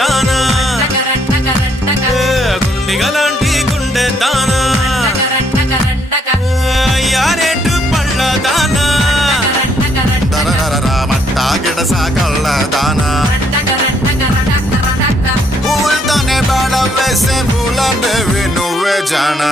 దానా గుండిగలాంటి గుండె దానా యారేటు పళ్ళ దానా మట్టా గిడస కళ్ళ దానా పూలతోనే బాడ వేసే పూల దేవి నువ్వే జానా